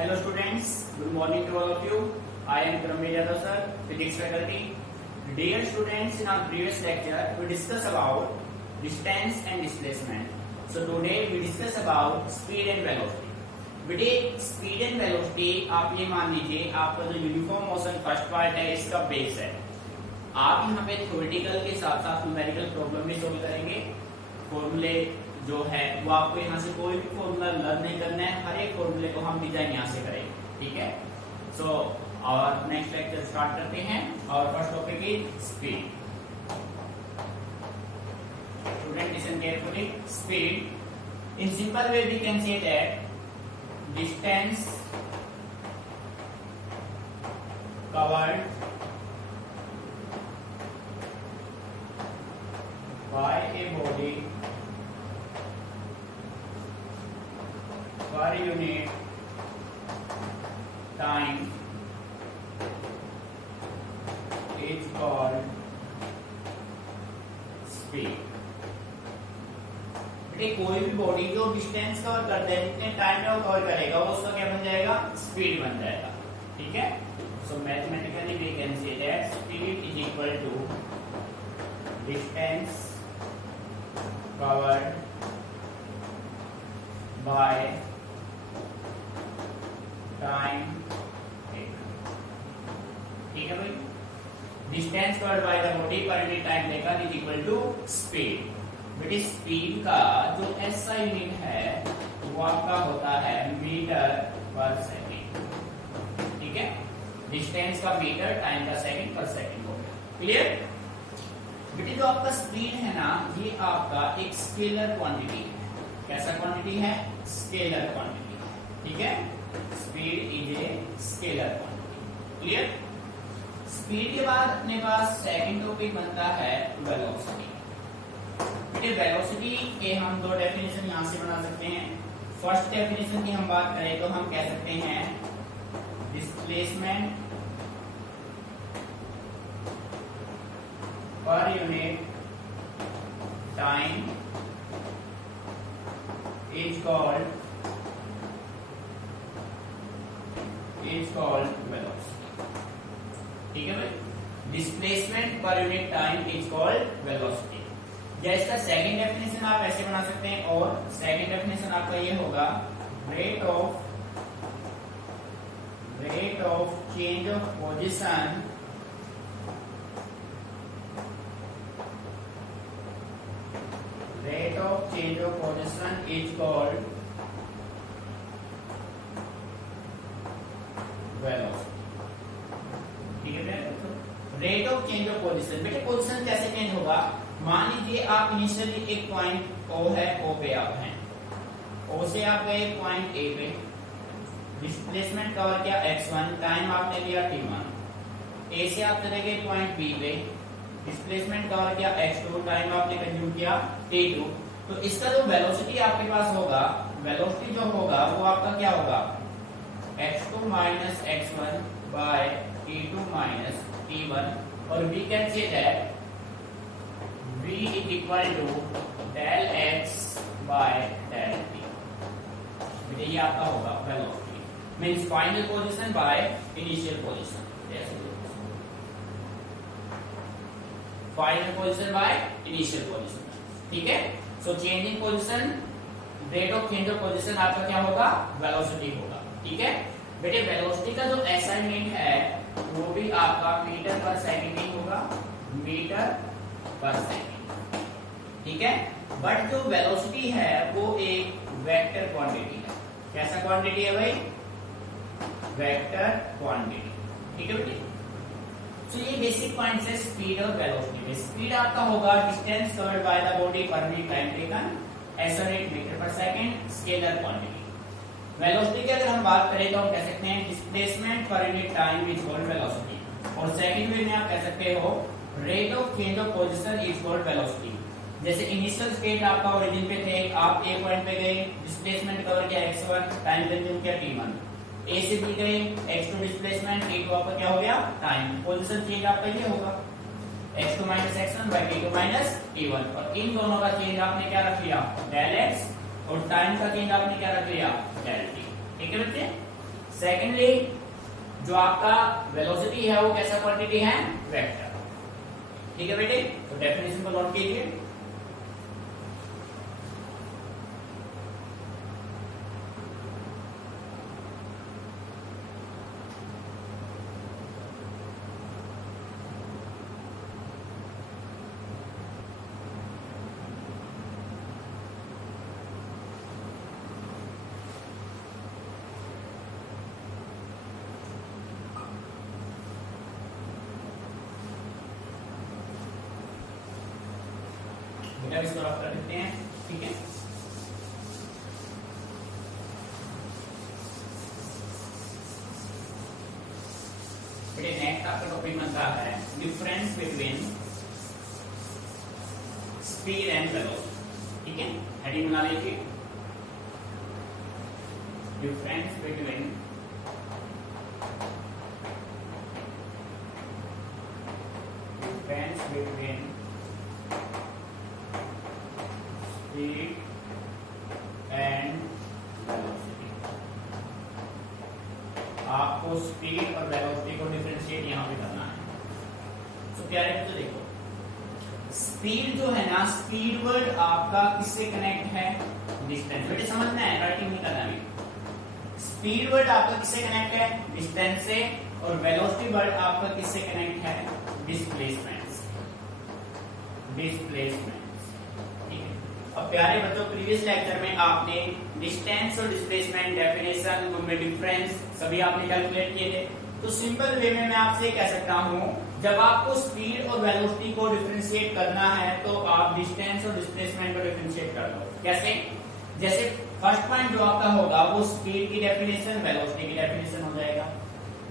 Hello students, good morning to all of you. I am Pramil Yadav sir, physics faculty. Dear students, in our previous lecture we discussed about distance and displacement. So today we discuss about speed and velocity. बेटे speed and velocity आप ये मान लीजिए आपका जो uniform motion first part है इसका base है। आप यहाँ पे थ्योरेटिकल के साथ साथ न्यूमेरिकल प्रॉब्लम भी सोल्व करेंगे। फॉर्मूले जो है वो आपको यहाँ से कोई भी फॉर्मूला लर्न नहीं करना है, हर एक फॉर्मूले को हम डिजाइन यहाँ से करेंगे, ठीक है। सो और नेक्स्ट लेक्चर स्टार्ट करते हैं और first topic is speed. Student listen carefully. Speed in simple way we can say that distance covered by a body per unit time is called speed। कोई भी बॉडी जो डिस्टेंस कवर करता है जितने time में वो कवर करेगा वो उसका क्या बन जाएगा, स्पीड बन जाएगा, ठीक है। So mathematically we can say that speed is equal to distance covered by time, ठीक है भाई। Distance covered by the body per unit time taken is equal to speed. बेटे स्पीड का जो ऐसा यूनिट है वो आपका होता है मीटर पर सेकेंड, ठीक है। डिस्टेंस का मीटर, टाइम का सेकंड पर सेकंड हो गया, क्लियर। बेटे जो आपका स्पीड है ना ये आपका एक स्केलर क्वांटिटी है। कैसा क्वांटिटी है? स्केलर क्वांटिटी, ठीक है। Speed is a scalar quantity, clear. Speed के बाद अपने पास सेकंड टॉपिक बनता है वेलोसिटी। वेलोसिटी के हम दो डेफिनेशन यहां से बना सकते हैं। फर्स्ट डेफिनेशन की हम बात करें तो हम कह सकते हैं डिस्प्लेसमेंट पर unit time is called velocity, ठीक है भाई। डिस्प्लेसमेंट पर unit time is called velocity. या इसका सेकंड डेफिनेशन आप ऐसे बना सकते हैं, और सेकंड डेफिनेशन आपका ये होगा rate of change of position is called velocity, ठीक है। Rate of change of position, बेटे पोजीशन कैसे चेंज होगा? मान लीजिए आप इनिशियली एक पॉइंट ओ है, ओ पे आप हैं, ओ से आप गए पॉइंट ए पे, डिस्प्लेसमेंट कवर किया x1, टाइम आपने लिया t1। ए से आप चले गए पॉइंट बी पे, डिस्प्लेसमेंट कवर किया x2, टाइम आपने कंज्यूम किया t2। तो इसका जो वेलोसिटी आपके पास होगा, वेलोसिटी जो होगा वो आपका क्या होगा, x2 minus x1 bye t2 minus t1। और we can say that v is equal to del x by del t। ये आपका होगा velocity, means final position by initial position, final position by initial position, ठीक है। So change in position, rate of change of position आपका क्या होगा, velocity होगा, ठीक है। बेटे वेलोसिटी का जो असाइनमेंट है वो भी आपका मीटर पर सेकंड ही होगा, मीटर पर सेकंड, ठीक है। बट जो वेलोसिटी है वो एक वेक्टर क्वांटिटी है। कैसा क्वांटिटी है भाई? वेक्टर क्वांटिटी, ठीक है बेटे। तो ये बेसिक पॉइंट्स है स्पीड और वेलोसिटी। स्पीड आपका होगा distance covered by the body per unit time taken, ऐसा रेट मीटर पर सेकंड, स्केलर क्वांटिटी। वेलोसिटी की अगर हम बात करें तो हम कह सकते हैं डिस्प्लेसमेंट पर unit time is called velocity, और सेकंड वे में आप कह सकते हो rate of change of position is called velocity. जैसे इनिशियल स्टेट आपका ओरिजिन पे थे, आप ए पॉइंट पे गए, डिस्प्लेसमेंट कवर किया x1, टाइम कंज्यूम किया t1। ए से बी गए, x2 डिस्प्लेसमेंट, t2 आपका क्या हो गया, टाइम। पोजीशन चेंज आपका ये होगा x2 minus x1 by t2 minus t1। और इन दोनों का चेंज आपने क्या रख लिया, डेल x, और टाइम का चेंज आपने क्या रख लिया, डेल t। ठीक है बच्चे। सेकेंडली जो आपका वेलोसिटी है वो कैसा क्वांटिटी है, वेक्टर। ठीक है बेटे, तो डेफिनेशन को नोट कीजिए। इसको रफ कर देते हैं। ठीक है, नेक्स्ट आपका टॉपिक बनता है difference between speed and velocity. ठीक है, हेडिंग बना लीजिए, difference between speed and velocity. आपको स्पीड और वेलोसिटी को डिफरेंशिएट यहां पे करना है। तो प्यारे बच्चों देखो, स्पीड जो है ना, स्पीड वर्ड आपका किससे कनेक्ट है, डिस्टेंस। बेटे समझना है, राइटिंग नहीं करना भी। स्पीड वर्ड आपका किससे कनेक्ट है, डिस्टेंस से, और वेलोसिटी वर्ड आपका किससे कनेक्ट है, डिस्प्लेसमेंट से। डिस्प्लेसमेंट। अब प्यारे बच्चों, प्रीवियस लेक्चर में आपने डिस्टेंस और डिस्प्लेसमेंट डेफिनेशन, उनमें डिफरेंस सभी आपने कैलकुलेट किए थे। तो सिंपल वे में मैं आपसे कह सकता हूं, जब आपको स्पीड और वेलोसिटी को डिफरेंशिएट करना है तो आप डिस्टेंस और डिस्प्लेसमेंट को डिफरेंशिएट कर लो। कैसे? जैसे फर्स्ट पॉइंट जो आपका होगा वो स्पीड की डेफिनेशन, वेलोसिटी की डेफिनेशन हो जाएगा।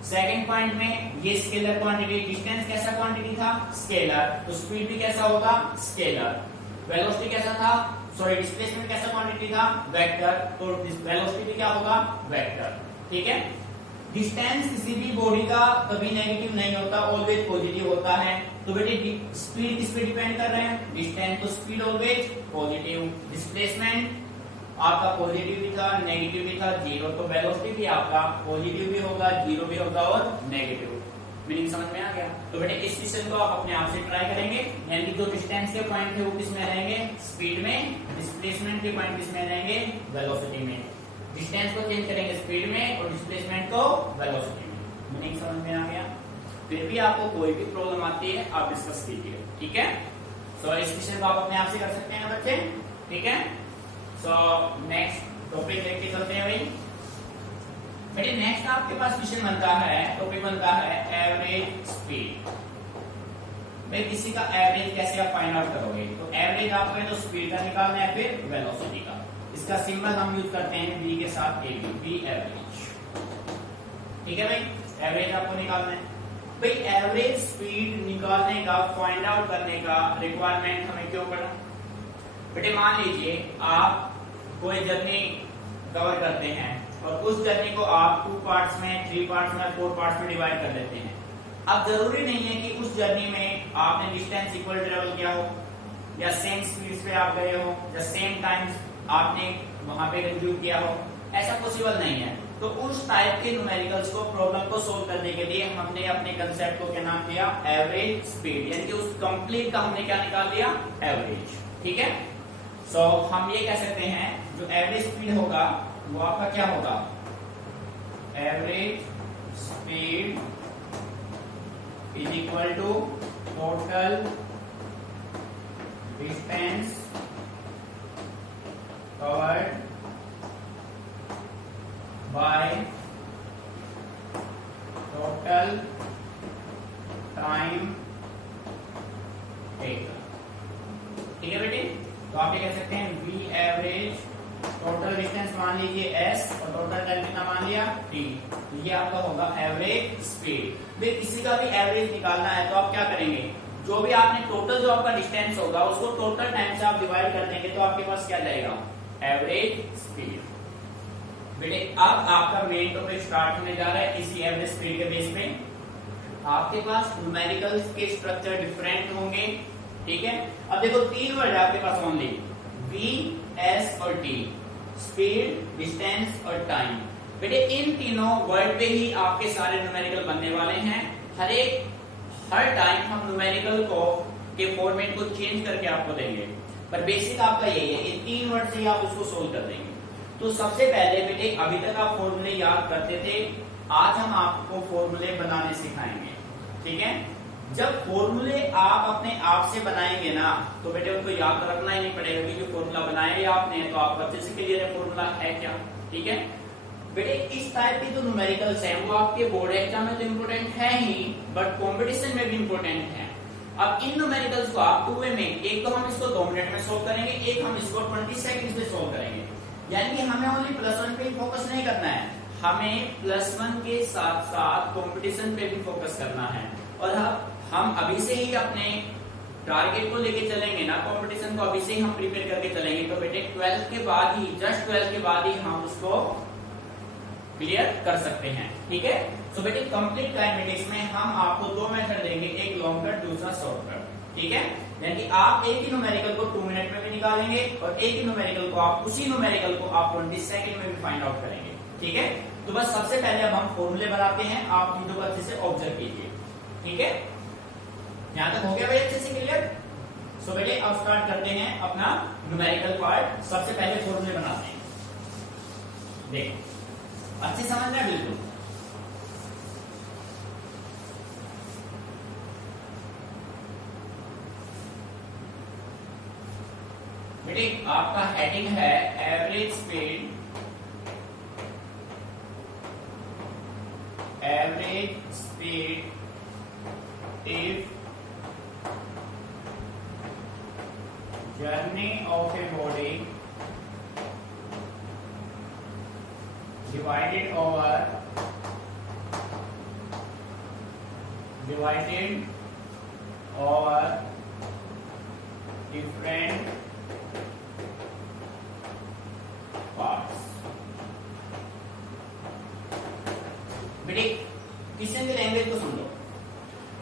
सेकंड पॉइंट में ये स्केलर क्वांटिटी, डिस्टेंस कैसा क्वांटिटी था, स्केलर, तो स्पीड भी कैसा होगा, स्केलर। वेलोसिटी कैसा था, सॉरी डिस्प्लेसमेंट कैसा क्वांटिटी था, वेक्टर, तो वेलोसिटी भी क्या होगा, वेक्टर। ठीक है, डिस्टेंस किसी भी बॉडी का कभी नेगेटिव नहीं होता, ऑलवेज पॉजिटिव होता है। तो बेटे स्पीड किस पे डिपेंड कर रहे हैं, डिस्टेंस, तो स्पीड ऑलवेज पॉजिटिव। डिस्प्लेसमेंट आपका पॉजिटिव भी था, नेगेटिव भी था, जीरो। तो वेलोसिटी भी आपका पॉजिटिव भी होगा, जीरो भी होगा और नेगेटिव। मीनिंग समझ में आ गया? तो बेटे इस क्वेश्चन को आप अपने आप से ट्राई करेंगे, यानी कि जो डिस्टेंस के पॉइंट थे वो किस में रहेंगे, स्पीड में, डिस्प्लेसमेंट के पॉइंट किस में रहेंगे, वेलोसिटी में। डिस्टेंस को चेंज करेंगे स्पीड में और डिस्प्लेसमेंट को वेलोसिटी में। मीनिंग समझ में आ गया? फिर भी आपको कोई भी प्रॉब्लम आती है आप डिस्कस कीजिए। ठीक है, सो इस क्वेश्चन को आप अपने आप से कर सकते हैं बच्चे। ठीक है, सो नेक्स्ट टॉपिक देखते चलते हैं भाई। बेटे नेक्स्ट आपके पास क्वेश्चन बनता है, टॉपिक बनता है एवरेज स्पीड। भाई किसी का एवरेज कैसे आप फाइंड आउट करोगे? तो एवरेज आपको है तो स्पीड का निकालना है, फिर वेलोसिटी का। इसका सिंबल हम यूज करते हैं v के साथ ab, v एवरेज। ठीक है भाई, एवरेज आपको निकालना है। भाई एवरेज स्पीड निकालने का, फाइंड आउट करने का रिक्वायरमेंट हमें क्यों पड़ा? बेटे मान लीजिए आप कोई जर्नी कवर करते हैं और उस जर्नी को आप 2 पार्ट्स में, 3 पार्ट्स में, 4 पार्ट्स में डिवाइड कर देते हैं। अब जरूरी नहीं है कि उस जर्नी में आपने डिस्टेंस इक्वल ट्रेवल किया हो, या सेम स्पीड पे आप गए हो, या सेम टाइम आपने वहां पे कंज्यूम किया हो, ऐसा पॉसिबल नहीं है। तो उस टाइप के न्यूमेरिकल्स को, प्रॉब्लम को सोल्व करने के लिए हमने अपने कंसेप्ट को क्या नाम दिया, एवरेज स्पीड, यानी कि उस कंप्लीट का हमने क्या निकाल दिया, एवरेज। ठीक है, सो हम ये कह सकते हैं जो एवरेज स्पीड होगा वो आपका क्या होगा, average speed is equal to total distance covered by total time taken. ठीक है बेटे, तो आप ये कह सकते हैं v एवरेज, टोटल डिस्टेंस मान लीजिए s और टोटल टाइम कितना मान लिया t, तो ये आपका होगा एवरेज स्पीड। भाई किसी का भी एवरेज निकालना है तो आप क्या करेंगे, जो भी आपने टोटल जो आपका डिस्टेंस होगा उसको टोटल टाइम से आप डिवाइड कर देंगे तो आपके पास क्या जाएगा, एवरेज स्पीड। बेटे अब आपका मेन टॉपिक स्टार्ट होने जा रहा है इसी एवरेज स्पीड के बेस पे। आपके पास न्यूमेरिकल्स के स्ट्रक्चर डिफरेंट होंगे। ठीक है, अब देखो 3 वर्ड आपके पास ओनली, v, s और t, स्पीड, डिस्टेंस और टाइम। बेटे इन तीनों वर्ड पे ही आपके सारे न्यूमेरिकल बनने वाले हैं। हर टाइम हम न्यूमेरिकल को के फॉर्मेट को चेंज करके आपको देंगे, पर बेसिक आपका यही है, इन 3 वर्ड से ही आप उसको सोल्व कर देंगे। तो सबसे पहले बेटे अभी तक आप फॉर्मूले याद करते थे, आज हम आपको फॉर्मूले बनाने सिखाएंगे। ठीक है, जब फॉर्मूले आप अपने आप से बनाएंगे ना तो बेटे उनको याद रखना ही नहीं पड़ेगा कि जो फॉर्मूला बनाया है आपने तो आपको अच्छे से क्लियर है फॉर्मूला है क्या। ठीक है बेटे, इस टाइप की जो न्यूमेरिकल्स हैं वो आपके बोर्ड एग्जाम में तो इम्पोर्टेंट है ही, बट कॉम्पिटिशन में भी इम्पोर्टेंट है। अब इन न्यूमेरिकल्स को आप 2 वे में, एक तो हम इसको 2 मिनट में सोल्व करेंगे, एक हम इसको 20 सेकंड्स में सोल्व करेंगे। यानी कि हमें ओनली +1 पे ही फोकस नहीं करना है, हमें +1 के साथ साथ कंपटीशन पे भी फोकस करना है। और हम अभी से ही अपने टारगेट को लेके चलेंगे ना, कंपटीशन को अभी से ही हम प्रिपेयर करके चलेंगे, तो बेटे 12th के बाद ही, जस्ट 12th के बाद ही हम उसको क्लियर कर सकते हैं। ठीक है, सो बेटे कंप्लीट काइनेटिक्स में हम आपको 2 मेथड देंगे, एक लॉन्ग कट दूसरा शॉर्ट कट। ठीक है, यानी कि आप एक ही न्यूमेरिकल को 2 मिनट में भी निकालेंगे और एक ही न्यूमेरिकल को आप उसी न्यूमेरिकल को आप 20 सेकंड में भी फाइंड आउट करेंगे। ठीक है, तो बस सबसे पहले अब हम फॉर्मूले बनाते हैं, आप चीजों को अच्छे से ऑब्जर्व कीजिए। ठीक है, यहां तक हो गया भाई अच्छे से क्लियर। सो बेटे अब स्टार्ट करते हैं अपना न्यूमेरिकल पार्ट। सबसे पहले फॉर्मूले बनाते हैं, देखो अच्छे समझ में बिल्कुल। बेटे आपका हेडिंग है average speed, if journey of a body divided over different parts। बेटे क्वेश्चन की लैंग्वेज को समझो,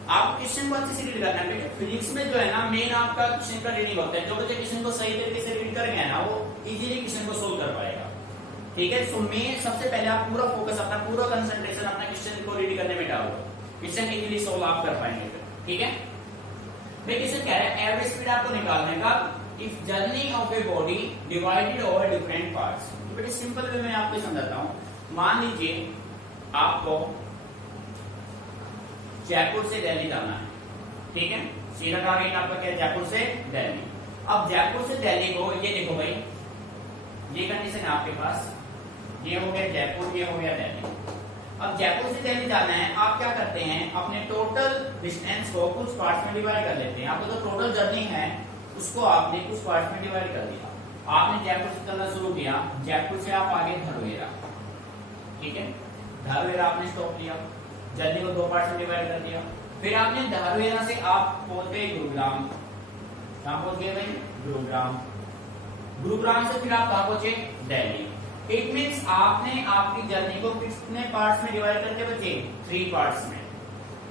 आप क्वेश्चन को अच्छे से रीड करना है। बेटे फिजिक्स में जो है ना मेन आपका क्वेश्चन का रीडिंग होता है, जो बच्चे क्वेश्चन को सही तरीके से रीड कर गए ना वो इजीली क्वेश्चन को सोल्व कर पाएगा। ठीक है, सो मैं सबसे पहले आप पूरा फोकस, अपना पूरा कंसंट्रेशन अपना क्वेश्चन को रीड करने में डालो, क्वेश्चन इजीली सोल्व आप कर पाएंगे फिर। ठीक है, मैं क्वेश्चन कह रहा है एवरेज स्पीड आपको निकालने का if journey of a body divided over different parts. तो बेटे सिंपल वे में आपको समझाता हूं। मान लीजिए आपको जयपुर से दिल्ली जाना है। ठीक है, सीधा टारगेट आपका क्या है, जयपुर से दिल्ली। अब जयपुर से दिल्ली को, ये देखो भाई ये कंडीशन है आपके पास, ये हो गया जयपुर, ये हो गया दिल्ली। अब जयपुर से दिल्ली जाना है, आप क्या करते हैं अपने टोटल डिस्टेंस को कुछ पार्ट्स में डिवाइड कर लेते हैं। आपको जो टोटल जर्नी है उसको आपने कुछ पार्ट्स में डिवाइड कर दिया। आपने जयपुर से चलना शुरू किया, जयपुर से आप आगे धरवेरा। ठीक है, धरवेरा आपने स्टॉप लिया, जर्नी को 2 पार्ट्स में डिवाइड कर दिया। फिर आपने धरवेरा से आप पहुंच गए गुरुग्राम। कहां पहुंच गए भाई, गुरुग्राम। गुरुग्राम से फिर आप कहां पहुंचे, दिल्ली। इट मीन्स आपने आपकी जर्नी को कितने पार्ट्स में डिवाइड करके बचे, 3 पार्ट्स में।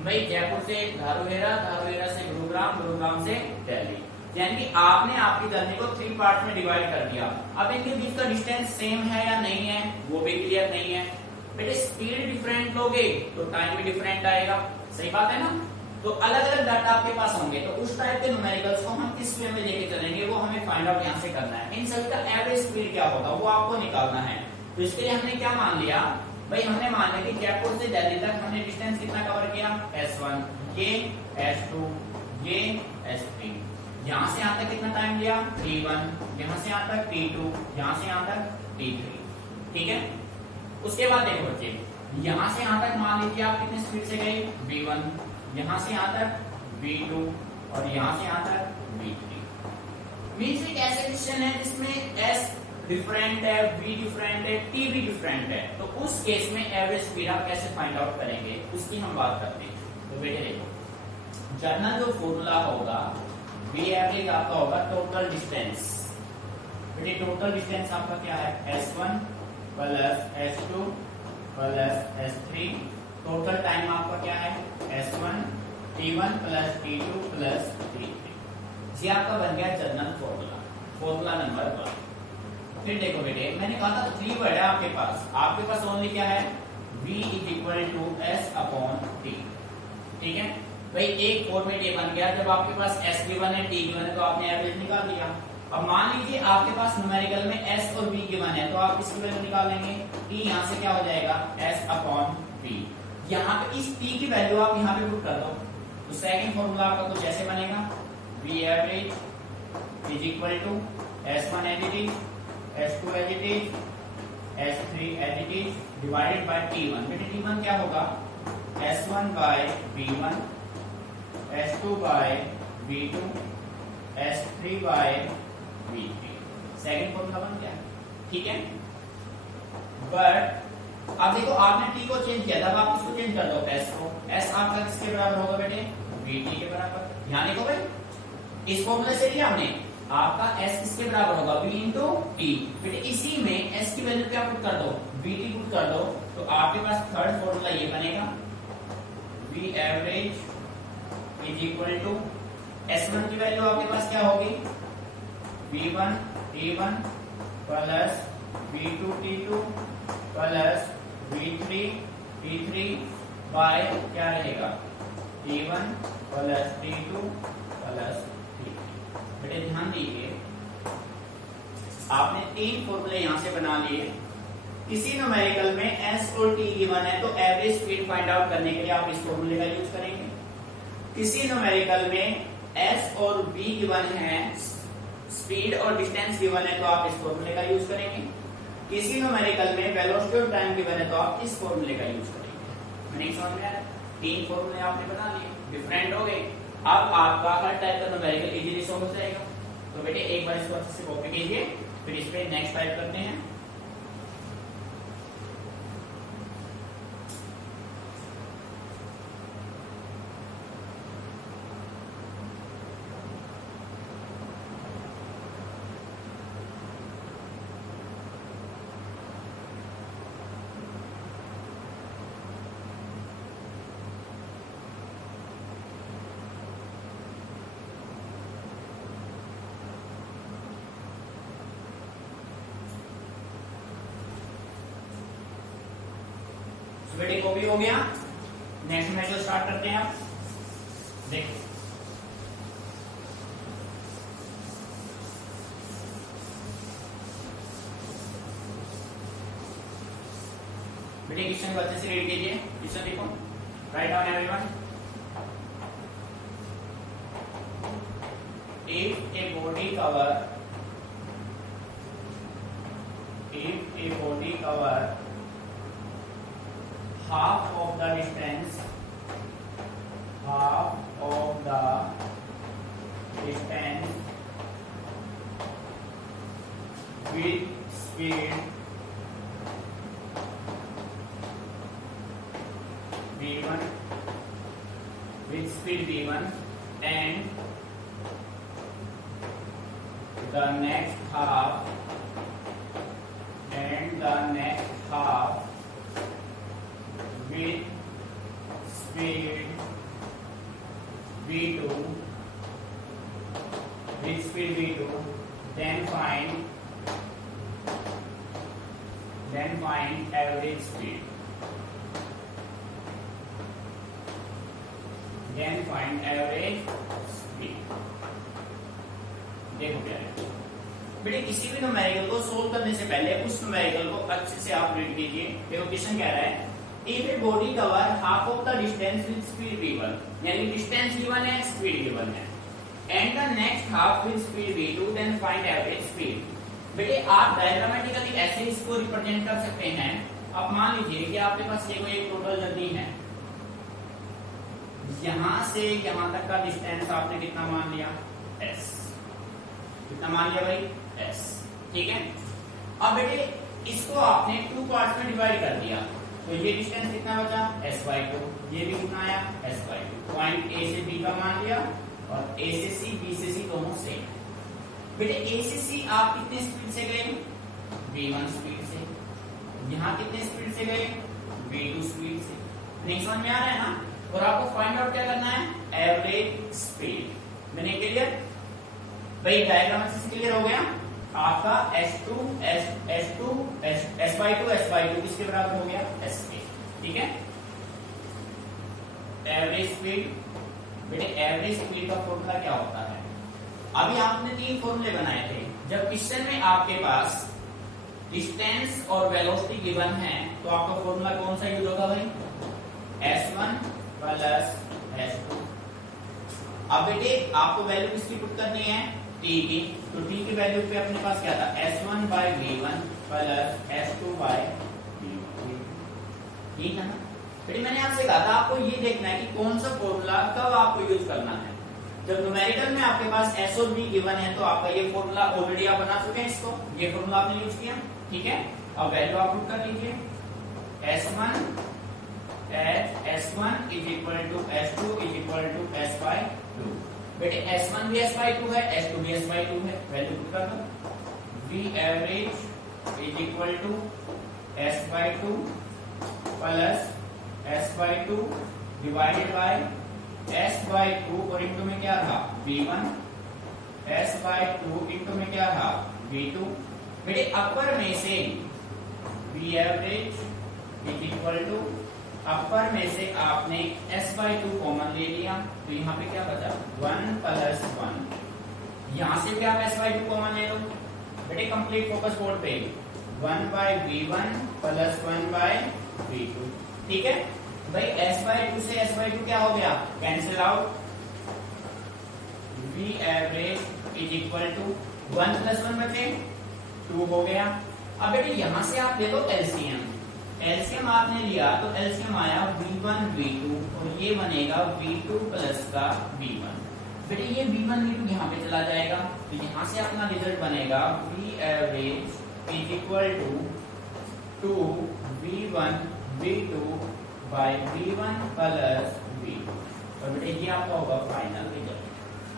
भाई जयपुर से धारुहेरा, धारुहेरा से गुरुग्राम, गुरुग्राम से दिल्ली। यानी कि आपने आपकी जर्नी को 3 पार्ट्स में डिवाइड कर दिया। अब इनके बीच का डिस्टेंस सेम है या नहीं है वो भी क्लियर नहीं है। बेटे स्पीड डिफरेंट लोगे तो टाइम भी डिफरेंट आएगा, सही बात है ना। तो अलग अलग डाटा आपके पास होंगे, तो उस टाइप के न्यूमेरिकल्स को हम किस वे में लेके चलेंगे वो हमें फाइंड आउट यहाँ से करना है। इन सभी का एवरेज स्पीड क्या होगा वो आपको निकालना है। तो इसके लिए हमने क्या मान लिया भाई, हमने मान लिया कि जयपुर से दिल्ली तक हमने डिस्टेंस कितना कवर किया, S1, ये S2, ये S3। यहाँ से यहाँ तक कितना टाइम लिया, T1, यहाँ से यहाँ तक T2, यहाँ से यहाँ तक T3। ठीक है, उसके बाद देखो बच्चे, यहाँ से यहाँ तक मान लीजिए आप कितनी स्पीड से गए, V1, यहाँ से यहाँ तक V2 और यहाँ से यहाँ तक V3। मीन्स एक ऐसे क्वेश्चन है जिसमें S डिफरेंट है, V डिफरेंट है, T भी डिफरेंट है, तो उस केस में एवरेज स्पीड आप कैसे फाइंड आउट करेंगे उसकी हम बात करते हैं। तो बेटे देखो, जनरल जो फॉर्मूला होगा V एवरेज आपका होगा टोटल डिस्टेंस। बेटे टोटल डिस्टेंस आपका क्या है, S1 plus S2 plus S3। Total time आपका क्या है, S1 T1 plus T2 plus T3। ये आपका बन गया जनरल फॉर्मूला, फॉर्मूला नंबर 1। फिर देखो बेटे, मैंने कहा था 3 वर्ड है आपके पास ओनली क्या है, v is equal to S upon T. ठीक है भाई, एक फॉर्मेट ये बन गया, जब आपके पास s गिवन है t गिवन है तो आपने एवरेज निकाल दिया। अब मान लीजिए आपके पास न्यूमेरिकल में s और v गिवन है, तो आप इसकी वैल्यू निकालेंगे, t यहाँ से क्या हो जाएगा, s अपॉन v। यहाँ पे इस t की वैल्यू आप यहाँ पे पुट कर दो, तो सेकंड फॉर्मूला आपका कुछ ऐसे बनेगा, v average is equal to s1 as it is, s2 as it is, s3 as it is divided by t1। बेटे t1 क्या होगा, s1 by v1, s2 by v2, s3 by v3। Second formula बन गया। ठीक है, but अब देखो आपने t को चेंज किया, तब आप इसको चेंज कर दो, s को, s आपका किसके बराबर होगा बेटे, vt के बराबर। ध्यान देखो भाई, इस फॉर्मूले से लिया हमने, आपका s किसके बराबर होगा, v इंटू t। बेटे इसी में s की वैल्यू क्या पुट कर दो, vt पुट कर दो, तो आपके पास थर्ड फॉर्मूला ये बनेगा, v average is equal to s1 की वैल्यू आपके पास क्या होगी, v1 t1 plus v2 t2 plus v3 t3 bye क्या रहेगा, t1 plus t2 plus t3। बेटे ध्यान दीजिए, आपने 3 फॉर्मूले यहां से बना लिए। किसी न्यूमेरिकल में s और t गिवन है तो एवरेज स्पीड फाइंड आउट करने के लिए आप इस फॉर्मूले का यूज करेंगे। किसी न्यूमेरिकल में s और v गिवन है, स्पीड और डिस्टेंस गिवन है, तो आप इस फॉर्मूले का यूज करेंगे। किसी न्यूमेरिकल में वेलोसिटी और टाइम गिवन है तो आप इस फॉर्मूले का यूज करेंगे। मैंने समझ में आया, 3 फॉर्मूले आपने बना लिए, डिफरेंट हो गए। अब आपका हर टाइप का न्यूमेरिकल इजीली सॉल्व हो जाएगा। तो बेटे एक बार इसको अच्छे से कॉपी कीजिए, फिर इस पे नेक्स्ट टाइप करते हैं। बेटे कॉपी हो गया, नेक्स्ट मेथड स्टार्ट करते हैं। आप देखो, बेटे क्वेश्चन को अच्छे से रीड कीजिए। क्वेश्चन देखो, write down everyone. If a body cover half of the distance with speed v1 and the next half with speed v2 then find average speed, देखो क्या है बेटे, किसी भी न्यूमेरिकल को सोल्व करने से पहले उस न्यूमेरिकल को अच्छे से आप रीड कीजिए। देखो क्वेश्चन कह रहा है, if a body cover half of the distance with speed v1, यानी डिस्टेंस v1 है, स्पीड v1 है, and the next half with speed v2 then find average speed. बेटे आप डायग्रामेटिकली ऐसे इसको रिप्रेजेंट कर सकते हैं। अब मान लीजिए कि आपके पास ये कोई एक टोटल जर्नी है, यहां से यहां तक का डिस्टेंस आपने कितना मान लिया, s। कितना मान लिया भाई, s। ठीक है, अब बेटे इसको आपने 2 पार्ट्स में डिवाइड कर दिया, तो ये डिस्टेंस कितना बचा, s/2, ये भी कितना आया, s/2। पॉइंट a से b का मान लिया और a से c, b से c दोनों सेम। बेटे a से c आप कितने स्पीड से गए, v1 स्पीड से, यहाँ कितने स्पीड से गए, v2 स्पीड से। नहीं समझ में आ रहा है ना? और आपको फाइंड आउट क्या करना है, एवरेज स्पीड। मैंने क्लियर भाई, डायग्राम से क्लियर हो गया। आपका S2 S/2 किसके बराबर हो गया? S के। ठीक है, एवरेज स्पीड। बेटे एवरेज स्पीड का फॉर्मूला क्या होता है? अभी आपने 3 फॉर्मूले बनाए थे। जब क्वेश्चन में आपके पास डिस्टेंस और वेलोसिटी गिवन है तो आपका फॉर्मूला कौन सा यूज होगा भाई? S1 plus S2। अब बेटे आपको वैल्यू किसकी पुट करनी है? T की। तो T की वैल्यू पे अपने पास क्या था? S1/V1 plus S2/V2। ठीक है ना? बेटे मैंने आपसे कहा था आपको ये देखना है कि कौन सा फॉर्मूला कब आपको यूज करना है। जब न्यूमेरिकल में आपके पास S और V गिवन है तो आपका ये फॉर्मूला ऑलरेडी आप बना चुके हैं, इसको ये फॉर्मूला आपने यूज किया। ठीक है, अब वैल्यू आप पुट कर लीजिए। S1 is equal to S2 is equal to S/2। बेटे S1 भी S/2 है, S2 भी S/2 है, वैल्यू पुट कर दो। V average is equal to S/2 plus S/2 divided by S/2 और इंटू में क्या था? V1। S/2 इंटू में क्या था? V2। बेटे अपर में से V average is equal to अपर में से आपने S/2 कॉमन ले लिया तो यहाँ पे क्या बचा? 1 प्लस 1। यहां से भी आप S/2 कॉमन ले लो। बेटे कंप्लीट फोकस बोर्ड पे 1/V1 प्लस 1/V2। ठीक है भाई, S/2 से S/2 क्या हो गया? Cancel out. V average is equal to 1 plus 1 बचे 2 हो गया। अब बेटे यहां से आप ले लो एलसीएम। एलसीएम आपने लिया तो एलसीएम आया V1 V2 और ये बनेगा V2 प्लस का V1। बेटे ये V1 V2 यहाँ पे चला जाएगा तो यहाँ से अपना रिजल्ट बनेगा V average is equal to 2V1 V2 by V1 plus V2। और बेटे ये आपका होगा फाइनल रिजल्ट।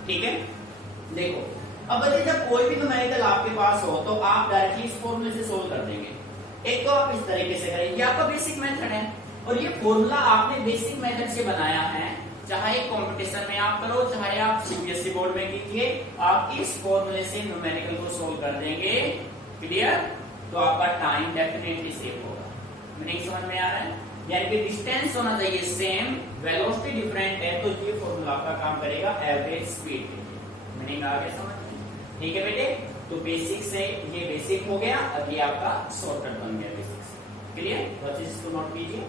ठीक है, देखो अब बच्चे जब कोई भी न्यूमेरिकल आपके पास हो तो आप डायरेक्टली इस फॉर्मूले से सोल्व कर देंगे। एक तो आप इस तरीके से करें, ये आपका बेसिक मेथड है और ये फॉर्मूला आपने बेसिक मेथड से बनाया है। चाहे कंपटीशन में आप करो चाहे आप सीबीएसई बोर्ड में कीजिए, आप इस फॉर्मूले से न्यूमेरिकल को सोल्व कर देंगे। क्लियर? तो आपका टाइम डेफिनेटली सेव होगा। मीनिंग समझ में आ रहा है? यानी कि डिस्टेंस होना चाहिए सेम, वेलोसिटी डिफरेंट है तो ये फॉर्मूला आपका काम करेगा एवरेज स्पीड के लिए। मीनिंग आ गया समझ? ठीक है बेटे, तो बेसिक से ये बेसिक हो गया, अब ये आपका शॉर्टकट बन गया बेसिक से। क्लियर? तो अच्छे से इसको नोट कीजिए।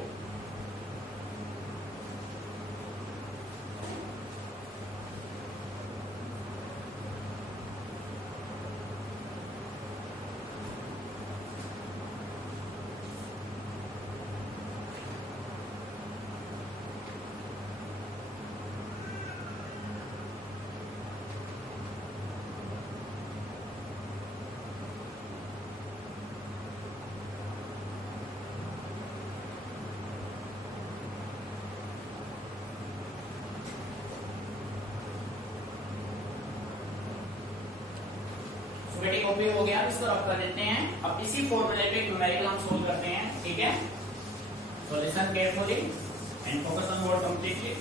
बेटे कॉपी हो गया, इसको रफ कर देते हैं। अब इसी फॉर्मूले पे न्यूमेरिकल हम सोल्व करते हैं। ठीक है, so listen carefully and focus on board completely.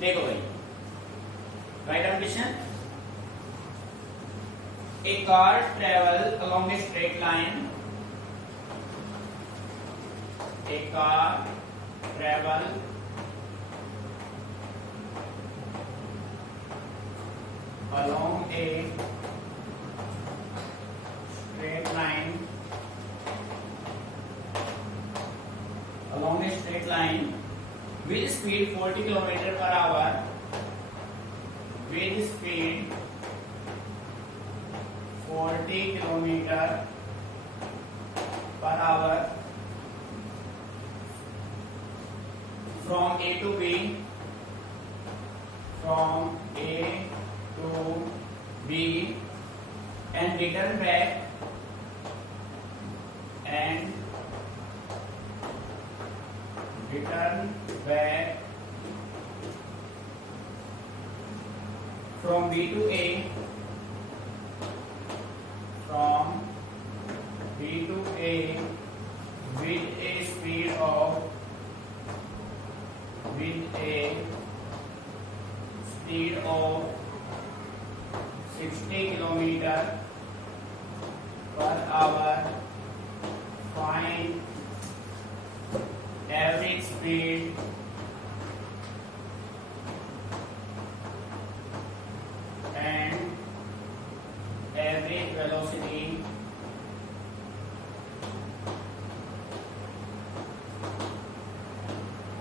देखो भाई, write down question. A car travel along a straight line. A car travel along a straight line with speed 40 km per hour with speed 40 km per hour from A to B, from A to B and return back from B to A, from B to A with a speed of kilometre per hour, find average speed and average velocity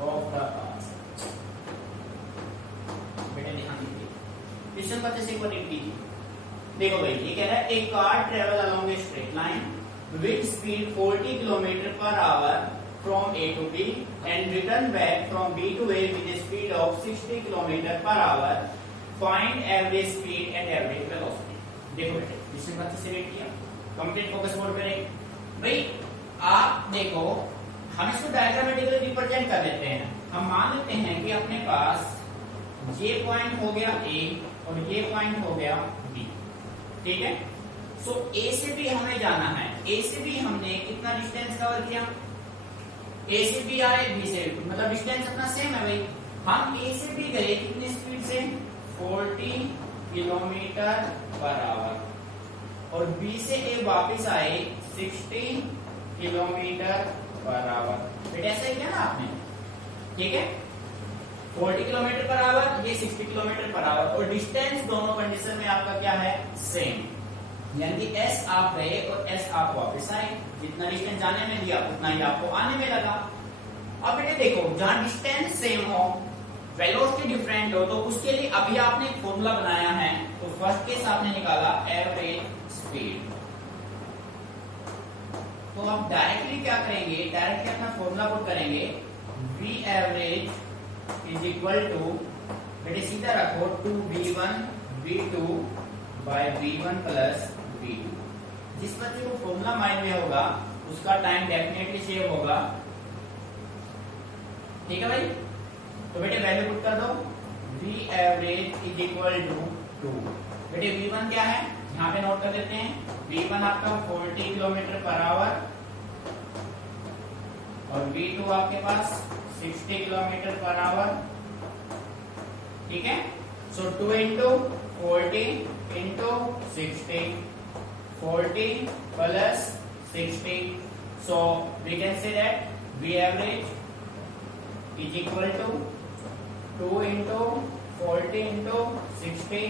of the car. बेटा ध्यान दीजिए, question का जैसे एक बार read कीजिए। देखो भाई, ये कह रहा है a car travel along a straight line with speed 40 kilometre per hour from A to B and return back from B to A with speed of 60 kilometre per hour, find average speed and average velocity. देखो बेटे, question का जैसे read किया, complete focus mode पे रहिए। भाई आप देखो, हम इसको डायग्रामेटिकली रिप्रेजेंट कर लेते हैं। हम मान लेते हैं कि अपने पास ये पॉइंट हो गया ए और ये पॉइंट हो गया बी, ठीक है। सो ए से बी हमें जाना है। ए से बी हमने कितना डिस्टेंस कवर किया, ए से बी आए बी से, मतलब डिस्टेंस अपना सेम है भाई। हम ए से बी गए कितनी स्पीड से, 40 किलोमीटर पर आवर, और बी से ए वापस आए 60 किलोमीटर पर आवर। बेटा ऐसा ही किया ना आपने, ठीक है। 40 किलोमीटर पर आवर, ये 60 किलोमीटर पर आवर, और डिस्टेंस दोनों कंडीशन में आपका क्या है, सेम। यानी कि एस आप गए और एस आप वापस आए, जितना डिस्टेंस जाने में दिया उतना ही आपको आने में लगा। अब बेटे देखो, जहां डिस्टेंस सेम हो, वेलोसिटी डिफरेंट हो, तो उसके लिए अभी आपने एक फॉर्मूला बनाया है। तो फर्स्ट केस आपने निकाला एवरेज स्पीड। तो आप डायरेक्टली क्या करेंगे, डायरेक्टली अपना फॉर्मूला पुट करेंगे, V average is equal to, बेटे सीधा रखो, 2v1 v2 by v1 plus v2। जिस बच्चे को फॉर्मूला माइंड में होगा उसका टाइम डेफिनेटली सेव होगा, ठीक है भाई। तो बेटे वैल्यू पुट कर दो, v average is equal to 2। बेटे v1 क्या है, यहाँ पे नोट कर लेते हैं। v1 आपका 40 किलोमीटर पर आवर, और v2 आपके पास 60 किलोमीटर पर आवर, ठीक है। सो 2 into 40 into 60, 40 plus 60, so we can say that V average is equal to 2 into 40 into 60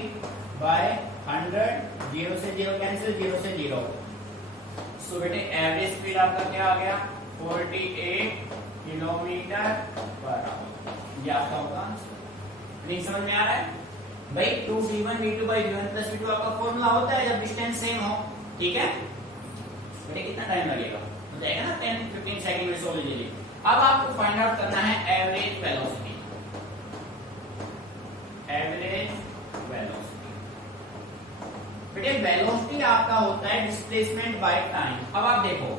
by 100, 0 से 0 कैंसिल, 0 से 0। सो बेटे एवरेज स्पीड आपका क्या आ गया, 48 किलोमीटर पर आवर। ये आपका होगा आंसर। नहीं समझ में आ रहा है भाई, 2v1 v2 by v1 plus v2 आपका फॉर्मूला होता है जब डिस्टेंस सेम हो, ठीक है। बेटे कितना टाइम लगेगा, हो जाएगा ना 10-15 सेकंड में, सोल्व लीजिए। अब आपको फाइंड आउट करना है एवरेज वेलोसिटी। एवरेज वेलोसिटी, बेटे वेलोसिटी आपका होता है डिस्प्लेसमेंट बाय टाइम। अब आप देखो,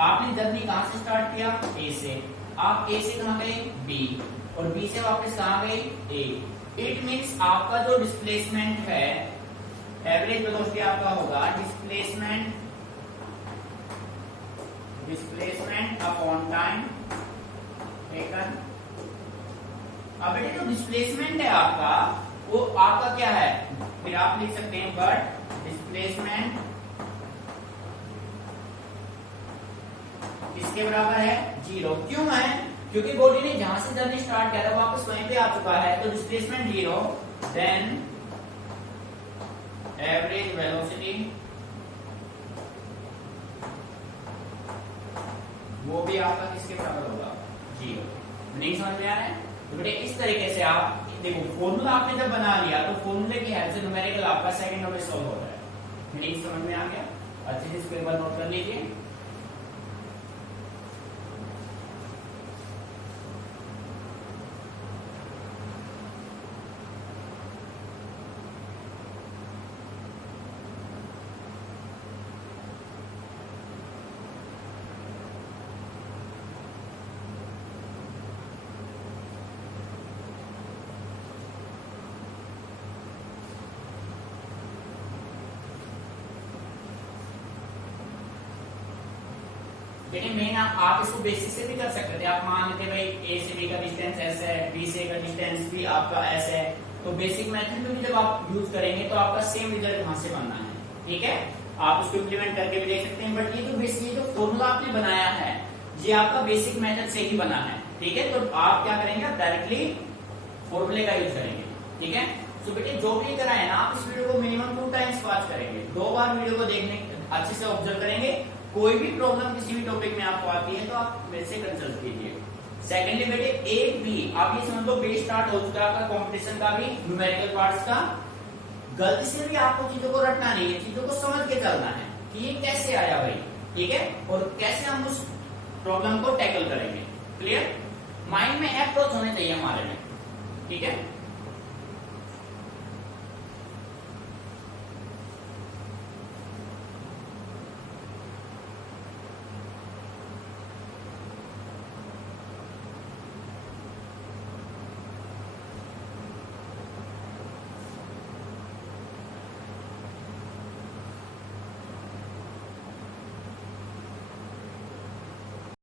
आपने जर्नी कहां से स्टार्ट किया, ए से। आप ए से कहां गए, बी, और बी से वापस कहां गए, ए। इट मीन्स आपका जो डिस्प्लेसमेंट है, एवरेज वेलोसिटी आपका होगा डिस्प्लेसमेंट अपॉन टाइम टेकन। अब बेटे जो डिस्प्लेसमेंट है आपका, वो आपका क्या है, फिर आप लिख सकते हैं बट डिस्प्लेसमेंट किसके बराबर है, 0। क्यों है, क्योंकि बॉडी ने जहां से जर्नी स्टार्ट किया था वापस वहीं पे आ चुका है, तो डिस्प्लेसमेंट 0, देन एवरेज वेलोसिटी वो भी आपका किसके बराबर होगा, 0। नहीं समझ में आ रहा है। तो बेटे इस तरीके से आप देखो, फॉर्मूला आपने जब बना लिया तो फॉर्मूले की हेल्प से न्यूमेरिकल आपका सेकंड में सॉल्व हो रहा है। नहीं समझ में आ गया, अच्छे से इसको एक बार नोट कर लीजिए। बेटे मेन आप इसको बेसिस से भी कर सकते थे। आप मान लेते भाई ए से बी का डिस्टेंस ऐसा है, बी से का डिस्टेंस भी आपका ऐसा है, तो बेसिक मेथड में भी जब आप यूज करेंगे तो आपका सेम रिजल्ट वहां से बनना है। ठीक है, आप उसको इम्प्लीमेंट करके भी देख सकते हैं, बट ये तो बेसिक ये जो फॉर्मूला आपने बनाया है ये आपका बेसिक मेथड से ही बना है, ठीक है। तो आप क्या करेंगे, आप डायरेक्टली फॉर्मूले का यूज करेंगे, ठीक है। तो बेटे जो भी कराए ना, आप इस वीडियो को मिनिमम 2 टाइम्स वॉच करेंगे, 2 बार वीडियो को देखने अच्छे से ऑब्जर्व करेंगे। कोई भी प्रॉब्लम किसी भी टॉपिक में आपको आती है तो आप मेरे से कंसल्ट कीजिए। सेकेंडली बेटे एक भी आप ये समझ लो बेस स्टार्ट हो चुका है आपका कंपटीशन का भी, न्यूमेरिकल पार्ट्स का। गलती से भी आपको चीजों को रटना नहीं है, चीजों को समझ के चलना है कि ये कैसे आया भाई, ठीक है, और कैसे हम उस प्रॉब्लम को टैकल करेंगे। क्लियर, माइंड में अप्रोच होने चाहिए हमारे में, ठीक है।